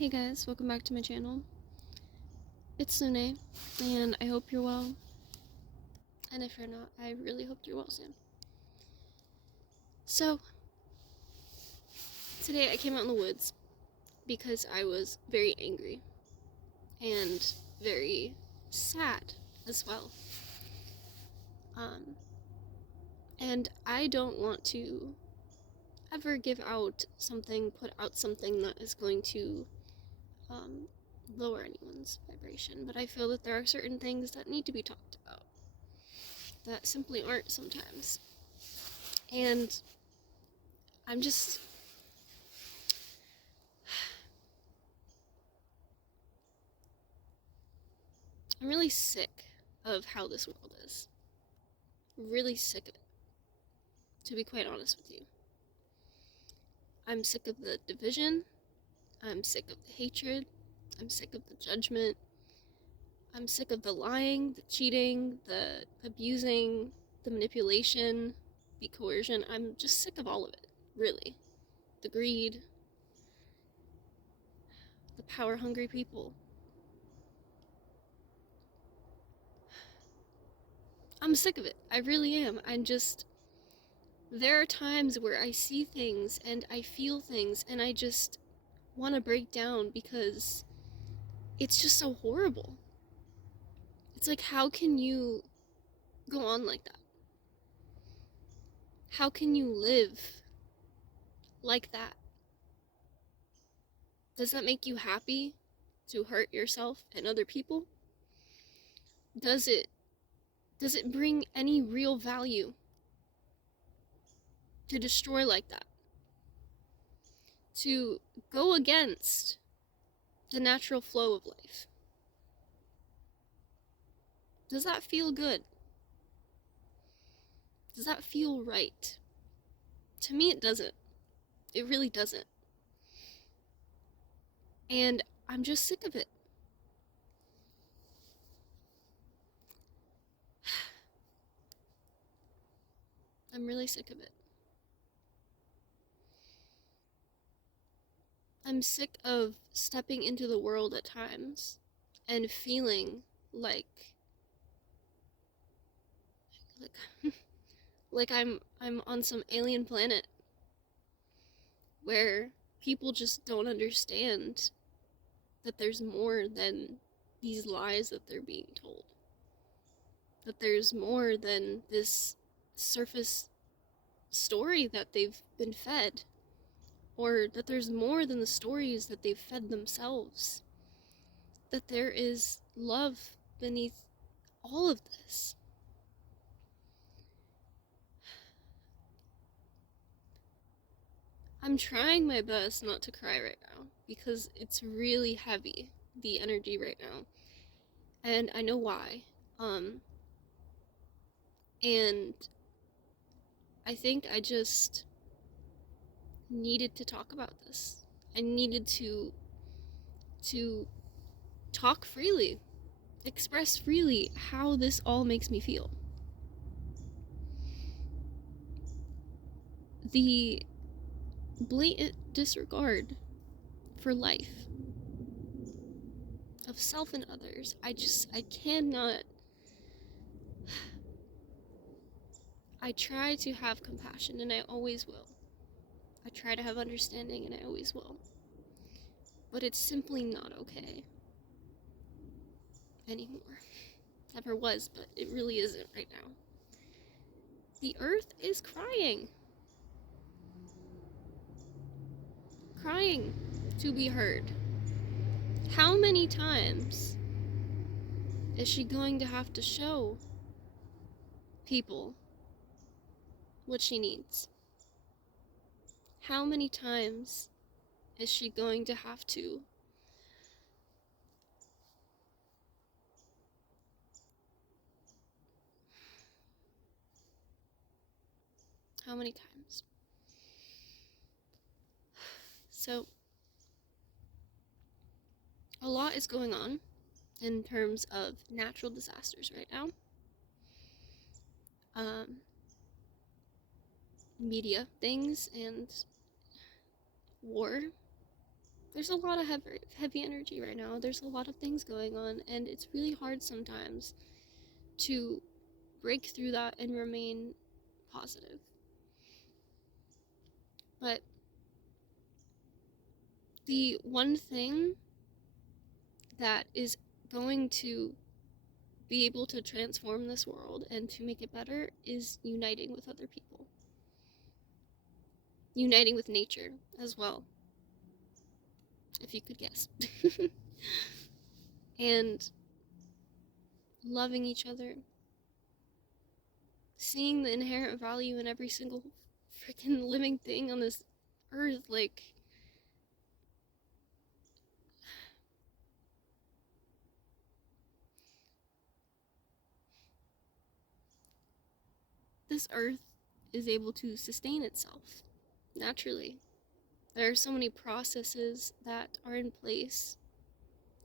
Hey guys, welcome back to my channel. It's Lunae, and I hope you're well. And if you're not, I really hope you're well soon. So, today I came out in the woods because I was very angry and very sad as well. And I don't want to ever put out something that is going to lower anyone's vibration, but I feel that there are certain things that need to be talked about that simply aren't sometimes. And I'm really sick of how this world is. Really sick of it, to be quite honest with you. I'm sick of the division. I'm sick of the hatred. I'm sick of the judgment. I'm sick of the lying, the cheating, the abusing, the manipulation, the coercion. I'm just sick of all of it, really. The greed, the power-hungry people. I'm sick of it. I really am. There are times where I see things and I feel things and I just want to break down because it's just so horrible. It's like, how can you go on like that? How can you live like that? Does that make you happy to hurt yourself and other people? Does it bring any real value to destroy like that? To go against the natural flow of life? Does that feel good? Does that feel right? To me, it doesn't. It really doesn't. And I'm just sick of it. I'm really sick of it. I'm sick of stepping into the world at times and feeling like like I'm on some alien planet where people just don't understand that there's more than these lies that they're being told. That there's more than this surface story that they've been fed. Or that there's more than the stories that they've fed themselves. That there is love beneath all of this. I'm trying my best not to cry right now because it's really heavy, the energy right now. And I know why. And I think I just needed to talk about this. I needed to talk freely, express freely how this all makes me feel. The blatant disregard for life, of self and others, I cannot. I try to have compassion, and I always will. I try to have understanding, and I always will. But it's simply not okay anymore. Never was, but it really isn't right now. The earth is crying. Crying to be heard. How many times is she going to have to show people what she needs? How many times is she going to have to how many times? So, a lot is going on in terms of natural disasters right now. Media things and war. there's a lot of heavy energy right now. There's a lot of things going on, and it's really hard sometimes to break through that and remain positive. But the one thing that is going to be able to transform this world and to make it better is uniting with other people. Uniting with nature as well, if you could guess. And loving each other. Seeing the inherent value in every single freaking living thing on this earth, like, this earth is able to sustain itself naturally. There are so many processes that are in place,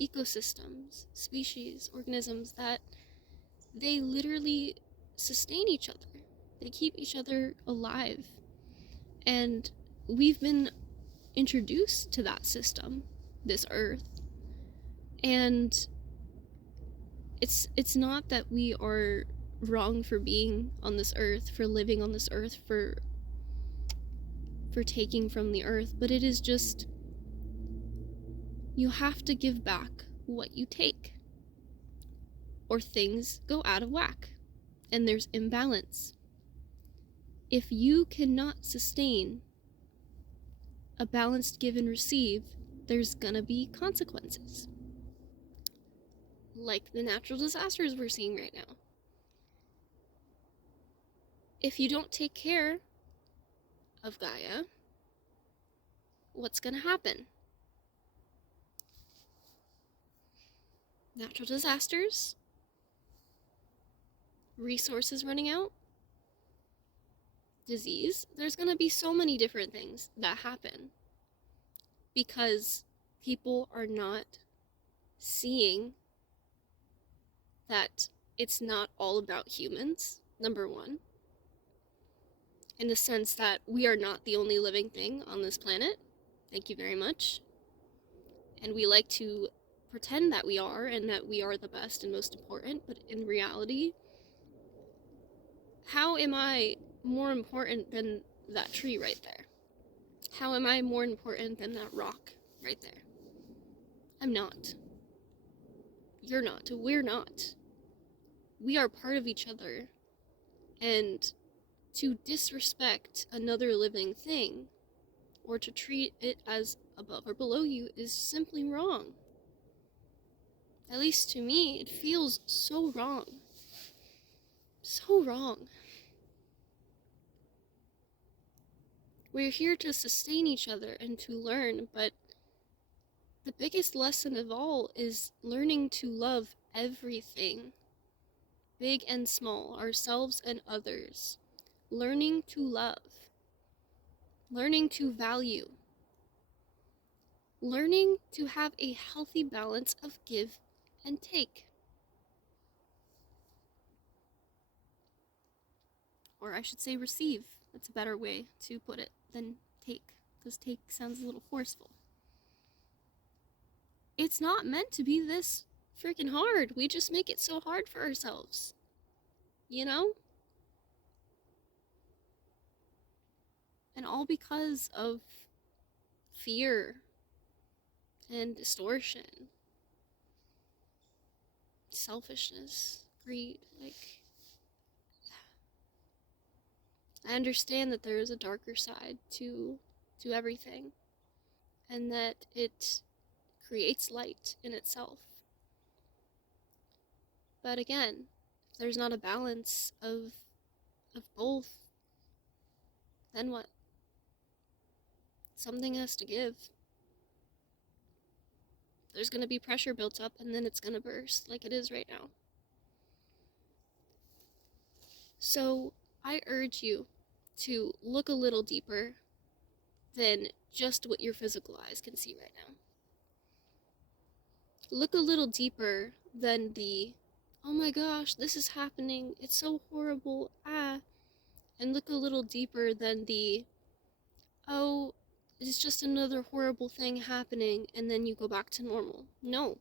ecosystems, species, organisms, that they literally sustain each other. They keep each other alive. And we've been introduced to that system, this earth. And it's not that we are wrong for being on this earth, for living on this earth, for taking from the earth, but it is just, you have to give back what you take, or things go out of whack and there's imbalance. If you cannot sustain a balanced give and receive, there's gonna be consequences, like the natural disasters we're seeing right now. If you don't take care of Gaia, what's gonna happen? Natural disasters, resources running out, disease. There's gonna be so many different things that happen because people are not seeing that it's not all about humans, number one, in the sense that we are not the only living thing on this planet. Thank you very much. And we like to pretend that we are, and that we are the best and most important, but in reality, how am I more important than that tree right there? How am I more important than that rock right there? I'm not. You're not. We're not. We are part of each other. And to disrespect another living thing, or to treat it as above or below you, is simply wrong. At least to me, it feels so wrong. So wrong. We're here to sustain each other and to learn, but the biggest lesson of all is learning to love everything, big and small, ourselves and others. Learning to love. Learning to value. Learning to have a healthy balance of give and take. Or I should say receive. That's a better way to put it than take, because take sounds a little forceful. It's not meant to be this freaking hard. We just make it so hard for ourselves. You know? And all because of fear and distortion, selfishness, greed. Like, I understand that there is a darker side to everything, and that it creates light in itself. But again, if there's not a balance of both, then what? Something has to give. There's going to be pressure built up, and then it's going to burst like it is right now. So I urge you to look a little deeper than just what your physical eyes can see right now. Look a little deeper than the, oh my gosh, this is happening, it's so horrible, and look a little deeper than the, oh, it's just another horrible thing happening and then you go back to normal. No.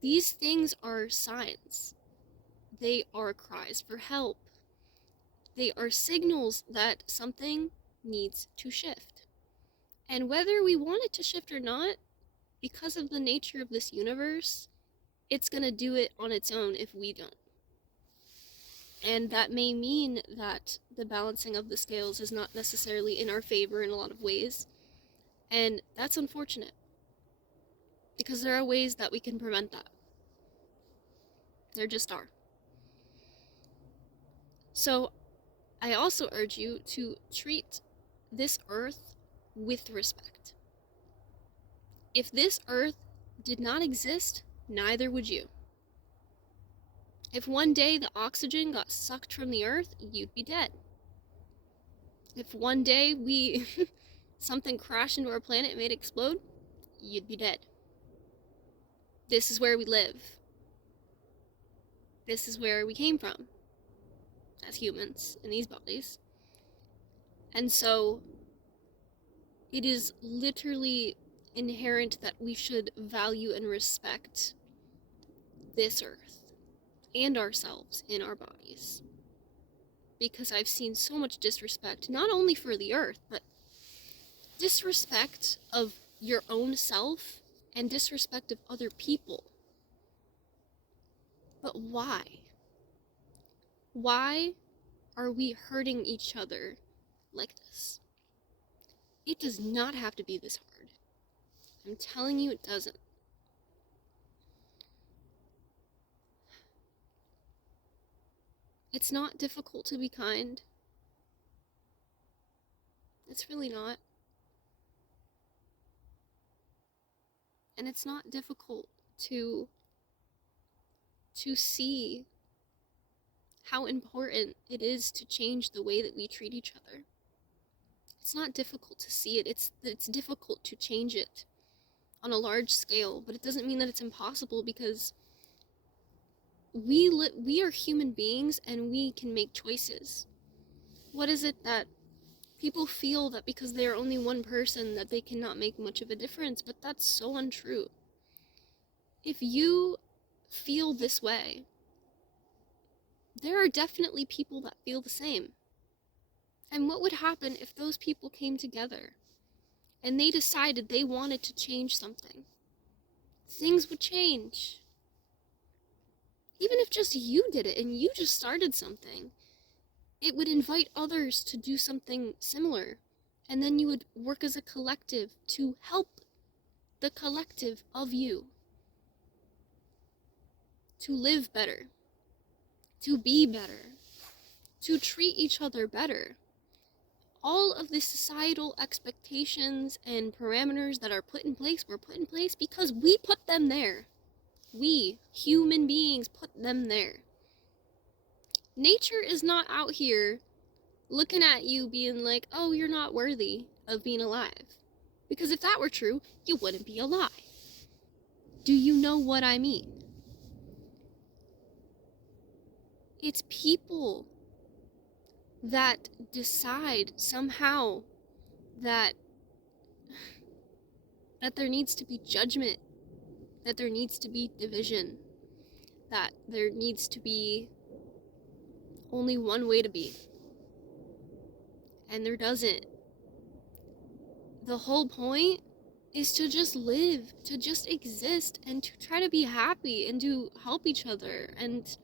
These things are signs. They are cries for help. They are signals that something needs to shift. And whether we want it to shift or not, because of the nature of this universe, it's gonna do it on its own if we don't. And that may mean that the balancing of the scales is not necessarily in our favor in a lot of ways. And that's unfortunate. Because there are ways that we can prevent that. There just are. So, I also urge you to treat this earth with respect. If this earth did not exist, neither would you. If one day the oxygen got sucked from the earth, you'd be dead. If one day something crashed into our planet and made it explode, you'd be dead. This is where we live. This is where we came from as humans in these bodies. And so it is literally inherent that we should value and respect this earth and ourselves in our bodies. Because I've seen so much disrespect, not only for the earth, but disrespect of your own self and disrespect of other people. But why? Why are we hurting each other like this? It does not have to be this hard. I'm telling you, it doesn't. It's not difficult to be kind. It's really not. And it's not difficult to see how important it is to change the way that we treat each other. It's not difficult to see it. It's difficult to change it on a large scale, but it doesn't mean that it's impossible, because we are human beings and we can make choices. What is it that people feel that because they are only one person that they cannot make much of a difference? But that's so untrue. If you feel this way, there are definitely people that feel the same. And what would happen if those people came together and they decided they wanted to change something? Things would change. Even if just you did it and you just started something, it would invite others to do something similar. And then you would work as a collective to help the collective of you to live better, to be better, to treat each other better. All of the societal expectations and parameters that are put in place were put in place because we put them there. We, human beings, put them there. Nature is not out here looking at you being like, oh, you're not worthy of being alive. Because if that were true, you wouldn't be alive. Do you know what I mean? It's people that decide somehow that there needs to be judgment, that there needs to be division, that there needs to be only one way to be. And there doesn't. The whole point is to just live, to just exist, and to try to be happy, and to help each other, and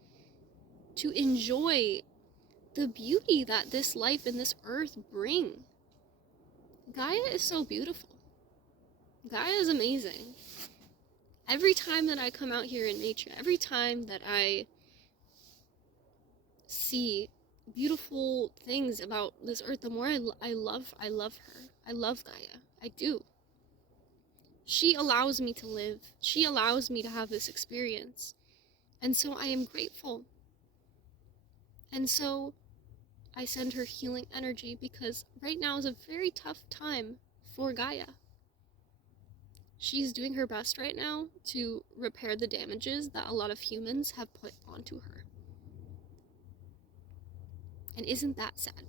to enjoy the beauty that this life and this earth bring. Gaia is so beautiful. Gaia is amazing. Every time that I come out here in nature, every time that I see beautiful things about this earth, the more I love her. I love Gaia. I do. She allows me to live. She allows me to have this experience. And so I am grateful. And so I send her healing energy, because right now is a very tough time for Gaia. She's doing her best right now to repair the damages that a lot of humans have put onto her. And isn't that sad?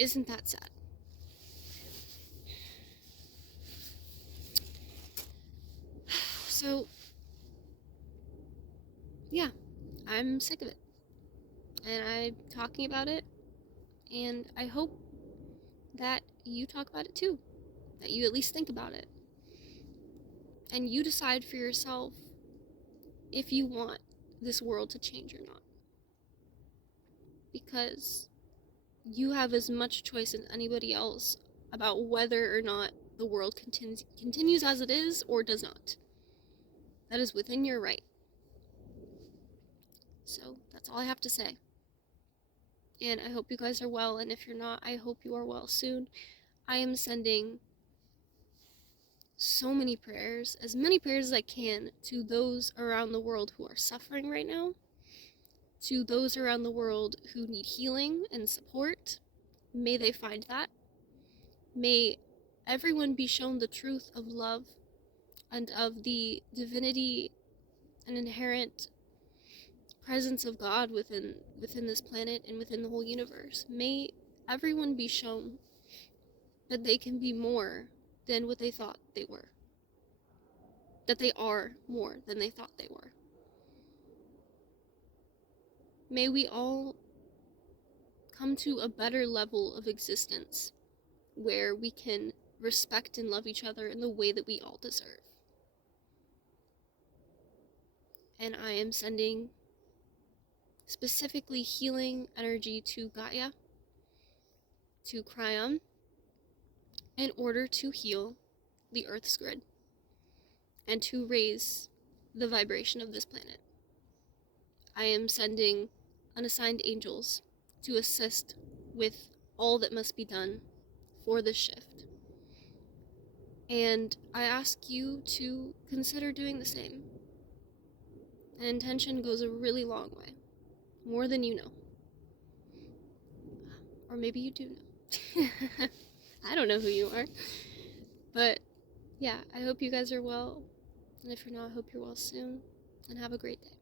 Isn't that sad? So, yeah, I'm sick of it. And I'm talking about it, and I hope that you talk about it too. That you at least think about it. And you decide for yourself if you want this world to change or not. Because you have as much choice as anybody else about whether or not the world continues as it is or does not. That is within your right. So that's all I have to say. And I hope you guys are well, and if you're not, I hope you are well soon. I am sending so many prayers, as many prayers as I can, to those around the world who are suffering right now, to those around the world who need healing and support. May they find that. May everyone be shown the truth of love and of the divinity and inherent presence of God within this planet and within the whole universe. May everyone be shown that they can be more than what they thought they were. That they are more than they thought they were. May we all come to a better level of existence where we can respect and love each other in the way that we all deserve. And I am sending specifically healing energy to Gaia, to Kryon, in order to heal the Earth's grid and to raise the vibration of this planet. I am sending unassigned angels to assist with all that must be done for this shift. And I ask you to consider doing the same. An intention goes a really long way. More than you know. Or maybe you do know. I don't know who you are. But yeah, I hope you guys are well. And if you're not, I hope you're well soon. And have a great day.